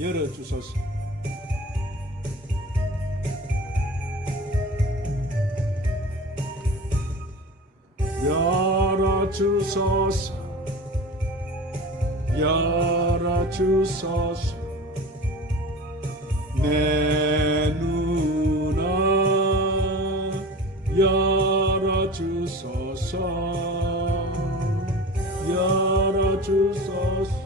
열어주소서. 열어주소서. 열어주소서. 내 눈을 열어주소서. 열어주소서.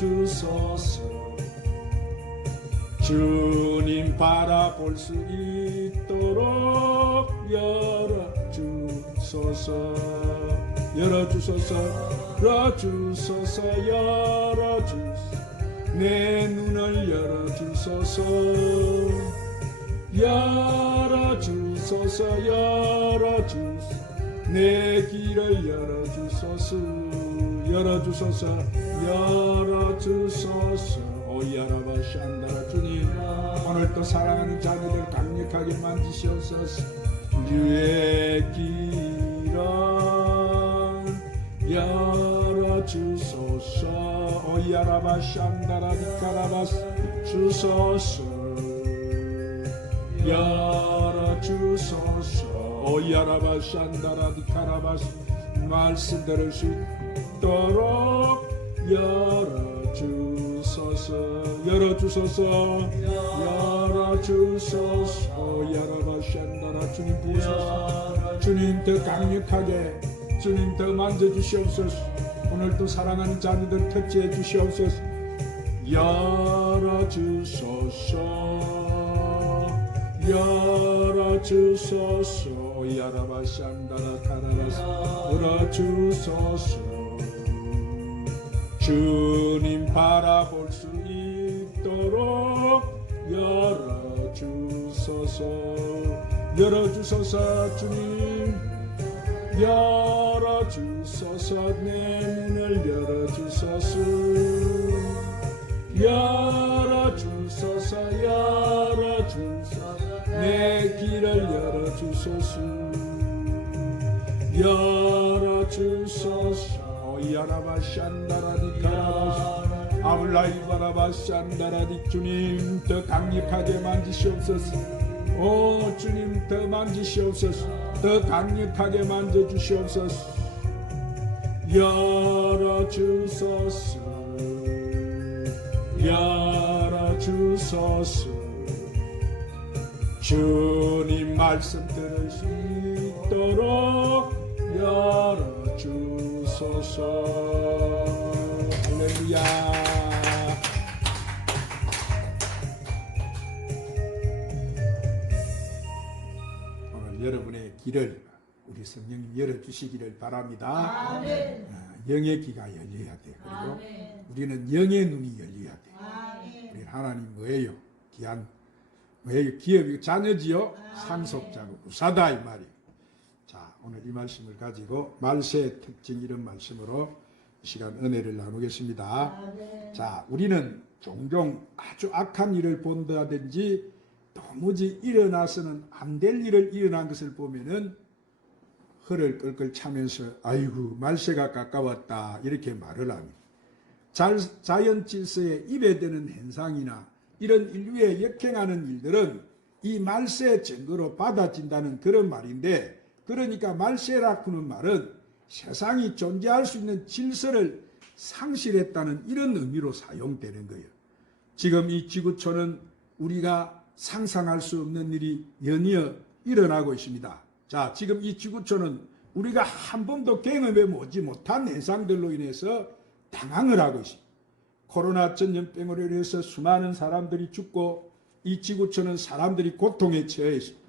열어주소서. 주님 바라볼 수 있도록 열어주소서. 열어주소서. 열어주소서. 열어주소서. 내 눈을 열어주소서. 열어주소서. 열어주소서. 내 길을 열어주소서. 열어주소서. 열어주소서. 오야라바 샨다라. 주님 오늘도 사랑하는 자녀들 강력하게 만지시옵소서. 주의 길을 열어주소서. 오야라바 샨다라 니카라바스 주소서. 열어주소서. 오야라바 샨다라 니카라바스 말씀 들을 수 있도록 열어주소서. 열어주소서. 열어주소서. 오야라바 샨다라. 주님 부으소서. 주님 더 강력하게 주님 더 만져주시옵소서. 오늘도 사랑하는 자녀들 터치해 주시옵소서. 열어주소서. 열어주소서. 야라바 샹다라 카라라스 열어주소서. 주님 바라볼 수 있도록 열어주소서. 열어주소서. 주님 열어주소서. 내 눈을 열어주소서. 열어주소서. 열어주소서. 내 길을 열어주소서. 열어주소서. 야라바 샨다라니까 아블라이바라바 샨다라니. 주님 더 강력하게 만지시옵소서. 오 주님 더 만지시옵소서. 더 강력하게 만져주시옵소서. 열어주소서. 열어주소서. 주님 말씀 들을 수 있도록 열어주소서. 할렐루야. 오늘 여러분의 길을 우리 성령님 열어주시기를 바랍니다. 아멘. 영의 귀가 열려야 돼. 그리고 아멘. 우리는 영의 눈이 열려야 돼. 아멘. 우리 하나님 뭐예요? 귀한 뭐예요? 기업이 자녀지요? 상속자고 부사다 이 말이에요. 자, 오늘 이 말씀을 가지고 말세의 특징 이런 말씀으로 이 시간 은혜를 나누겠습니다. 아멘. 자, 우리는 종종 아주 악한 일을 본다든지 도무지 일어나서는 안 될 일을 일어난 것을 보면은 혀를 끌끌 차면서 아이고 말세가 가까웠다 이렇게 말을 합니다. 자연 질서에 입에 드는 현상이나 이런 인류에 역행하는 일들은 이 말세의 증거로 받아진다는 그런 말인데, 그러니까 말세라고 하는 말은 세상이 존재할 수 있는 질서를 상실했다는 이런 의미로 사용되는 거예요. 지금 이 지구촌은 우리가 상상할 수 없는 일이 연이어 일어나고 있습니다. 자, 지금 이 지구촌은 우리가 한 번도 경험해 보지 못한 현상들로 인해서 당황을 하고 있습니다. 코로나 전염병으로 인해서 수많은 사람들이 죽고 이 지구촌은 사람들이 고통에 처해 있습니다.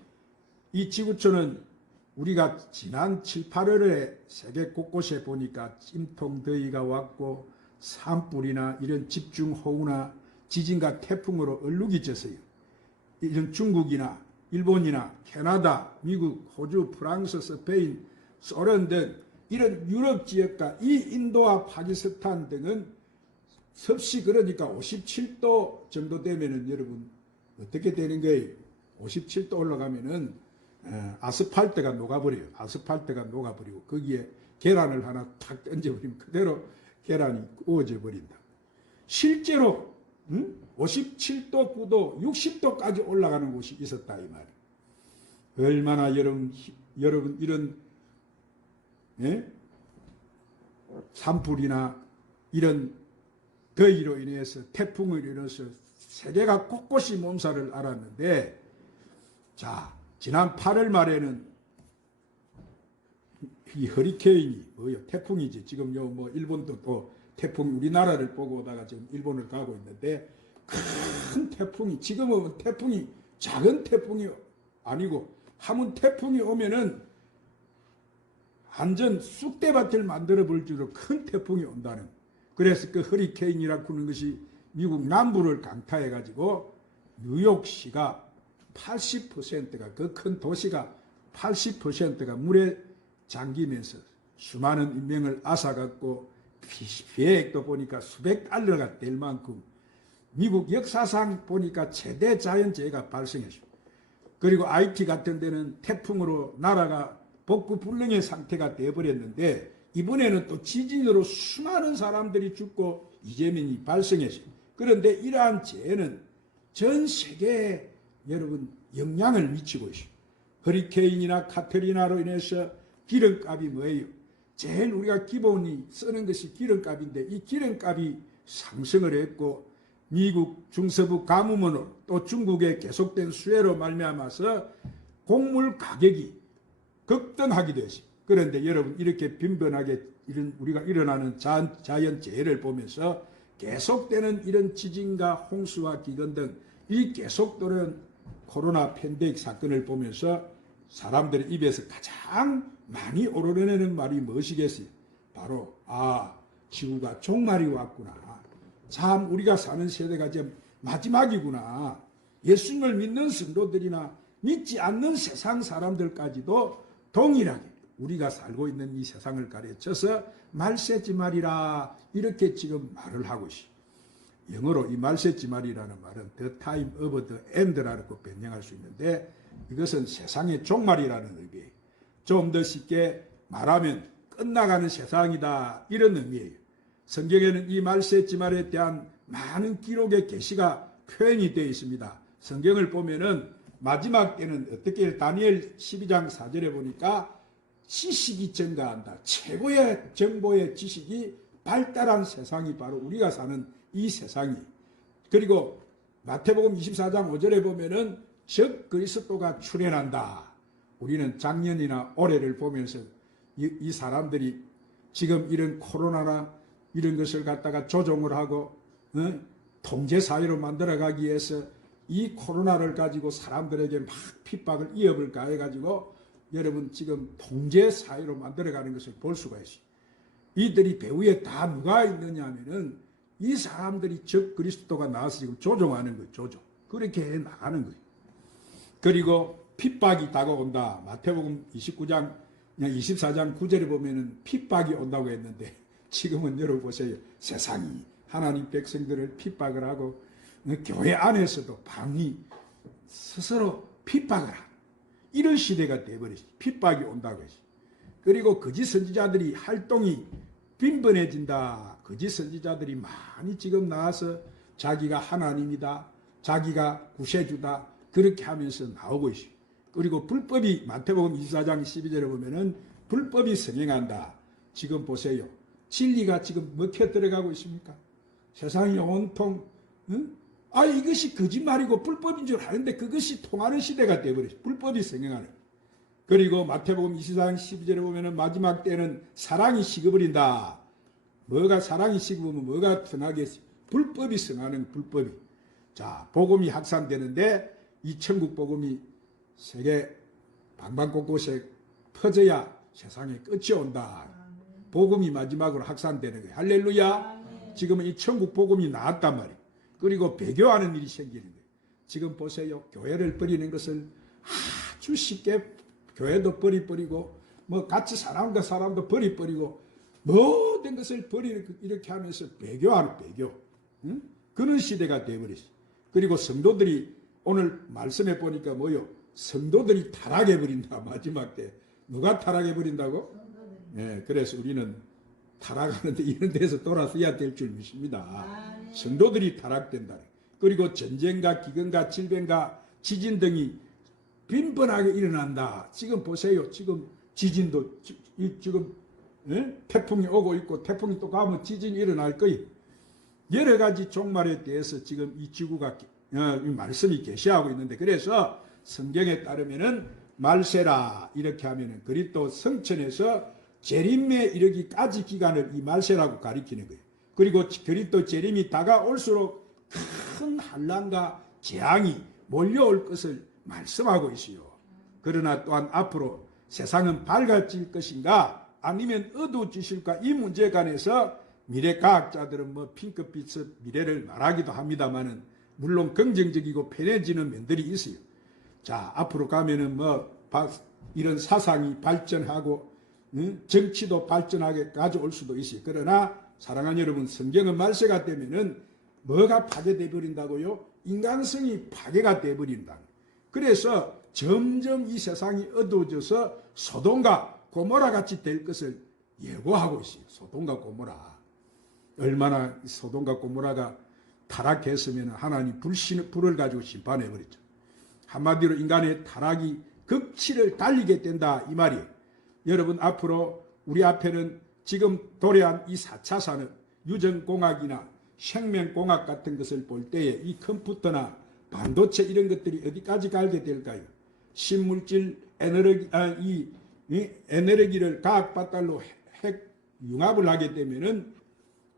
이 지구촌은 우리가 지난 7, 8월에 세계 곳곳에 보니까 찜통더위가 왔고 산불이나 이런 집중호우나 지진과 태풍으로 얼룩이 졌어요. 이런 중국이나 일본이나 캐나다, 미국, 호주, 프랑스, 스페인, 소련 등 이런 유럽 지역과 이 인도와 파키스탄 등은 섭씨 그러니까 57도 정도 되면은 여러분 어떻게 되는 거예요? 57도 올라가면은 아스팔트가 녹아버려요. 아스팔트가 녹아버리고 거기에 계란을 하나 탁 던져버리면 그대로 계란이 구워져 버린다. 실제로 57도, 9도, 60도까지 올라가는 곳이 있었다 이 말이에요. 얼마나 여러분 이런 산불이나 이런 더위로 인해서 태풍으로 인해서 세계가 곳곳이 몸살을 앓았는데, 자 지난 8월 말에는 이 허리케인이 태풍이지. 지금 뭐 일본도 또 태풍이 우리나라를 보고 오다가 지금 일본을 가고 있는데, 큰 태풍이, 지금은 태풍이 작은 태풍이 아니고 한번 태풍이 오면은 완전 쑥대밭을 만들어 볼 정도로 큰 태풍이 온다는. 그래서 그 허리케인이라고 하는 것이 미국 남부를 강타해 가지고 뉴욕시가 80%가, 그 큰 도시가 80%가 물에 잠기면서 수많은 인명을 앗아갔고, 피해액도 보니까 수백 달러가 될 만큼 미국 역사상 보니까 최대 자연재해가 발생했습니다. 그리고 IT 같은 데는 태풍으로 나라가 복구 불능의 상태가 되어버렸는데, 이번에는 또 지진으로 수많은 사람들이 죽고 이재민이 발생했습니다. 그런데 이러한 재해는 전 세계에 여러분 영향을 미치고 있습니다. 허리케인이나 카트리나로 인해서 기름값이 뭐예요? 제일 우리가 기본이 쓰는 것이 기름값인데, 이 기름값이 상승을 했고, 미국 중서부 가뭄으로 또 중국의 계속된 수해로 말미암아서 곡물 가격이 급등하기도 했습니다. 그런데 여러분 이렇게 빈번하게 우리가 일어나는 자연재해를 보면서 계속되는 이런 지진과 홍수와 기근 등 이 계속되는 코로나 팬데믹 사건을 보면서 사람들의 입에서 가장 많이 오르내는 말이 무엇이겠어요? 바로 지구가 종말이 왔구나. 참 우리가 사는 세대가 이제 마지막이구나. 예수님을 믿는 성도들이나 믿지 않는 세상 사람들까지도 동일하게 우리가 살고 있는 이 세상을 가르쳐서 말세지말이라 이렇게 지금 말을 하고 있어요. 영어로 이 말세지말이라는 말은 The time of the end라고 변형할 수 있는데, 이것은 세상의 종말이라는 의미예요. 좀 더 쉽게 말하면 끝나가는 세상이다 이런 의미예요. 성경에는 이 말세지말에 대한 많은 기록의 계시가 표현이 되어 있습니다. 성경을 보면은 마지막 때는 어떻게, 다니엘 12장 4절에 보니까 지식이 증가한다. 최고의 정보의 지식이 발달한 세상이 바로 우리가 사는 이 세상이. 그리고 마태복음 24장 5절에 보면은 즉 그리스도가 출현한다. 우리는 작년이나 올해를 보면서 이 사람들이 지금 이런 코로나나 이런 것을 갖다가 조종을 하고 통제사회로 만들어가기 위해서 이 코로나를 가지고 사람들에게 막 핍박을 위협을 가해가지고 여러분 지금 통제사회로 만들어가는 것을 볼 수가 있어요. 이들이 배후에 다 누가 있느냐 하면은 이 사람들이 즉 그리스도가 나와서 지금 조종하는 거예요. 조종. 그렇게 해 나가는 거예요. 그리고 핍박이 다가온다. 마태복음 29장 24장 9절에 보면은 핍박이 온다고 했는데, 지금은 여러분 보세요. 세상이 하나님 백성들을 핍박을 하고 교회 안에서도 방이 스스로 핍박을 하는 이런 시대가 되어버렸어요. 핍박이 온다고 했어요. 그리고 거짓 선지자들이 활동이 빈번해진다. 거짓 선지자들이 많이 지금 나와서 자기가 하나님이다, 자기가 구세주다 그렇게 하면서 나오고 있어요. 그리고 불법이 마태복음 24장 12절에 보면은 불법이 성행한다. 지금 보세요. 진리가 지금 먹혀 들어가고 있습니까? 세상이 온통 이것이 거짓말이고 불법인 줄 아는데 그것이 통하는 시대가 되어버렸어요. 불법이 성행하는. 그리고 마태복음 24장 12절에 보면은 마지막 때는 사랑이 식어버린다. 뭐가 사랑이 식으면 뭐가 터나겠어요? 불법이 성하는 불법이. 자, 복음이 확산되는데 이 천국 복음이 세계 방방곳곳에 퍼져야 세상에 끝이 온다. 복음이 마지막으로 확산되는 거예요. 할렐루야. 지금은 이 천국 복음이 나왔단 말이에요. 그리고 배교하는 일이 생기는 거예요. 지금 보세요. 교회를 버리는 것을 아주 쉽게 교회도 버리고 뭐 같이 사람과 사람도 버리고 모든 것을 버리는 이렇게 하면서 배교하는 배교. 그런 시대가 되어버렸어요. 그리고 성도들이 오늘 말씀해 보니까 뭐요? 성도들이 타락해 버린다. 마지막 때 누가 타락해 버린다고? 네, 그래서 우리는 타락하는데 이런 데서 돌아서야 될 줄 믿습니다. 성도들이 타락된다. 그리고 전쟁과 기근과 질병과 지진 등이 빈번하게 일어난다. 지금 보세요. 지금 지진도 지금 태풍이 오고 있고 태풍이 또 가면 지진이 일어날 거예요. 여러 가지 종말에 대해서 지금 이 지구가 말씀이 계시하고 있는데, 그래서 성경에 따르면은 말세라 이렇게 하면은 그리스도 성천에서 재림에 이르기까지 기간을 이 말세라고 가리키는 거예요. 그리고 그리스도 재림이 다가올수록 큰 환난과 재앙이 몰려올 것을 말씀하고 있어요. 그러나 또한 앞으로 세상은 밝아질 것인가 아니면 어두워지실까, 이 문제에 관해서 미래과학자들은 뭐 핑크빛의 미래를 말하기도 합니다만은 물론 긍정적이고 편해지는 면들이 있어요. 자, 앞으로 가면은 뭐 이런 사상이 발전하고 정치도 발전하게 가져올 수도 있어요. 그러나 사랑하는 여러분, 성경은 말세가 되면은 뭐가 파괴돼 버린다고요? 인간성이 파괴가 돼 버린다. 그래서 점점 이 세상이 어두워져서 소돔과 고모라 같이 될 것을 예고하고 있어요. 소돔과 고모라. 얼마나 소돔과 고모라가 타락했으면 하나님 불을 가지고 심판해 버렸죠. 한마디로 인간의 타락이 극치를 달리게 된다 이 말이에요. 여러분, 앞으로 우리 앞에는 지금 도래한 이 4차 산업, 유전공학이나 생명공학 같은 것을 볼 때에 이 컴퓨터나 반도체 이런 것들이 어디까지 갈게 될까요? 신물질 에너지를 과학 발달로 핵 융합을 하게 되면은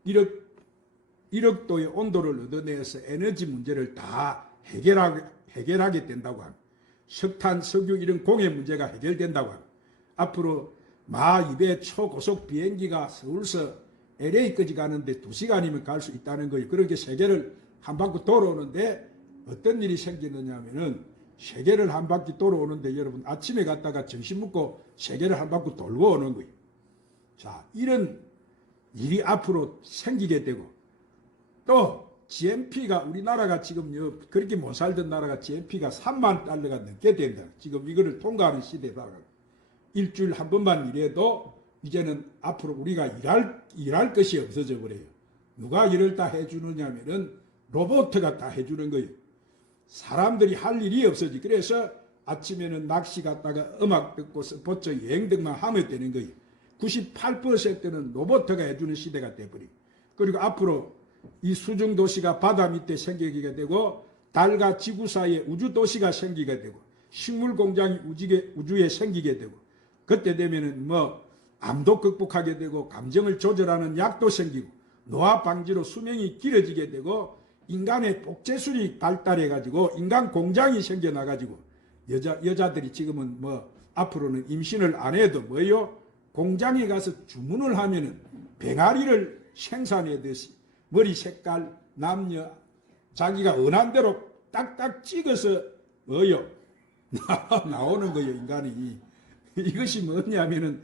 1억 도의 온도를 얻어내서 에너지 문제를 다 해결하게 된다고 합니다. 석탄, 석유 이런 공해 문제가 해결된다고 합니다. 앞으로 마2배 초고속 비행기가 서울서 LA까지 가는데 2시간이면 갈 수 있다는 거예요. 그렇게 세계를 한 바퀴 돌아오는데 어떤 일이 생기느냐 하면은 세계를 한 바퀴 돌아오는데 여러분 아침에 갔다가 점심 먹고 세계를 한 바퀴 돌고 오는 거예요. 자, 이런 일이 앞으로 생기게 되고, 또 GNP가 우리나라가 지금 그렇게 못 살던 나라가 GNP가 3만 달러가 넘게 된다. 지금 이거를 통과하는 시대다. 일주일 한 번만 일해도 이제는 앞으로 우리가 일할 것이 없어져 버려요. 누가 일을 다 해주느냐 하면은 로봇가 다 해주는 거예요. 사람들이 할 일이 없어지. 그래서 아침에는 낚시 갔다가 음악 듣고 스포츠 여행 등만 하면 되는 거예요. 98%는 로봇가 해주는 시대가 돼버리고, 그리고 앞으로 이 수중도시가 바다 밑에 생기게 되고 달과 지구 사이에 우주도시가 생기게 되고 식물공장이 우주에 생기게 되고, 그때 되면은 뭐 암도 극복하게 되고 감정을 조절하는 약도 생기고 노화 방지로 수명이 길어지게 되고 인간의 복제술이 발달해 가지고 인간 공장이 생겨나 가지고 여자들이 지금은 뭐 앞으로는 임신을 안 해도 뭐요? 공장에 가서 주문을 하면은 병아리를 생산해듯이 머리 색깔, 남녀 자기가 원한 대로 딱딱 찍어서 뭐요? 나오는 거예요, 인간이. 이것이 뭐냐면은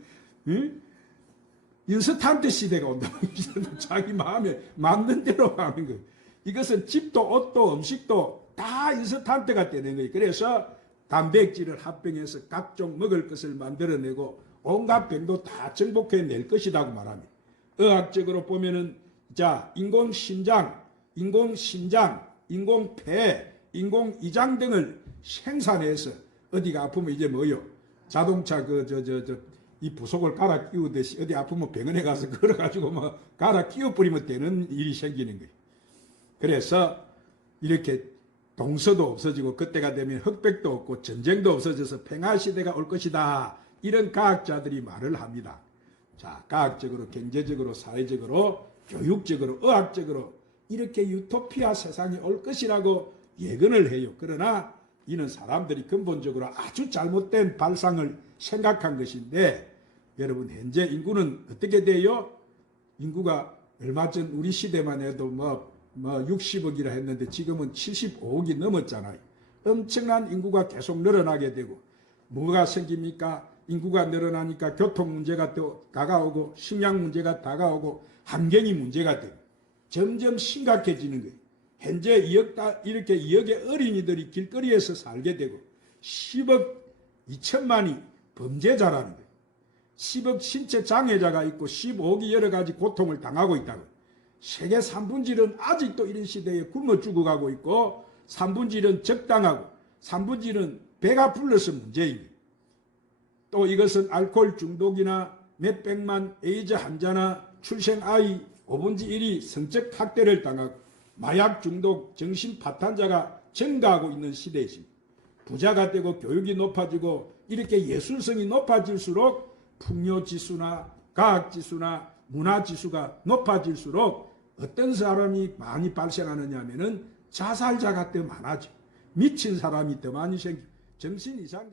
인스턴트 시대가 온다. 자기 마음에 맞는 대로 하는 거예요. 이것은 집도 옷도 음식도 다 인스턴트가 되는 거예요. 그래서 단백질을 합병해서 각종 먹을 것을 만들어내고 온갖 병도 다 정복해낼 것이라고 말합니다. 의학적으로 보면은 자, 인공심장, 인공폐, 인공이장 등을 생산해서 어디가 아프면 이제 뭐요? 자동차 이 부속을 갈아 끼우듯이 어디 아프면 병원에 가서 걸어가지고 뭐 갈아 끼워버리면 되는 일이 생기는 거예요. 그래서 이렇게 동서도 없어지고 그때가 되면 흑백도 없고 전쟁도 없어져서 평화시대가 올 것이다. 이런 과학자들이 말을 합니다. 자, 과학적으로, 경제적으로, 사회적으로, 교육적으로, 의학적으로 이렇게 유토피아 세상이 올 것이라고 예견을 해요. 그러나 이는 사람들이 근본적으로 아주 잘못된 발상을 생각한 것인데, 여러분 현재 인구는 어떻게 돼요? 인구가 얼마 전 우리 시대만 해도 뭐 60억이라 했는데 지금은 75억이 넘었잖아요. 엄청난 인구가 계속 늘어나게 되고 뭐가 생깁니까? 인구가 늘어나니까 교통 문제가 또 다가오고 식량 문제가 다가오고 환경이 문제가 되고 점점 심각해지는 거예요. 현재 이렇게 2억의 어린이들이 길거리에서 살게 되고 10억 2천만이 범죄자라는 거예요. 10억 신체 장애자가 있고 15억이 여러 가지 고통을 당하고 있다고. 세계 3분의 1은 아직도 이런 시대에 굶어 죽어가고 있고 3분의 1은 적당하고 3분의 1은 배가 불러서 문제입니다. 또 이것은 알코올 중독이나 몇백만 에이즈 환자나 출생 아이 5분의 1이 성적 학대를 당하고 마약 중독, 정신 파탄자가 증가하고 있는 시대이십니다. 부자가 되고 교육이 높아지고 이렇게 예술성이 높아질수록 풍요지수나 과학지수나 문화지수가 높아질수록 어떤 사람이 많이 발생하느냐 하면은 자살자가 더 많아져. 미친 사람이 더 많이 생기고 정신 이상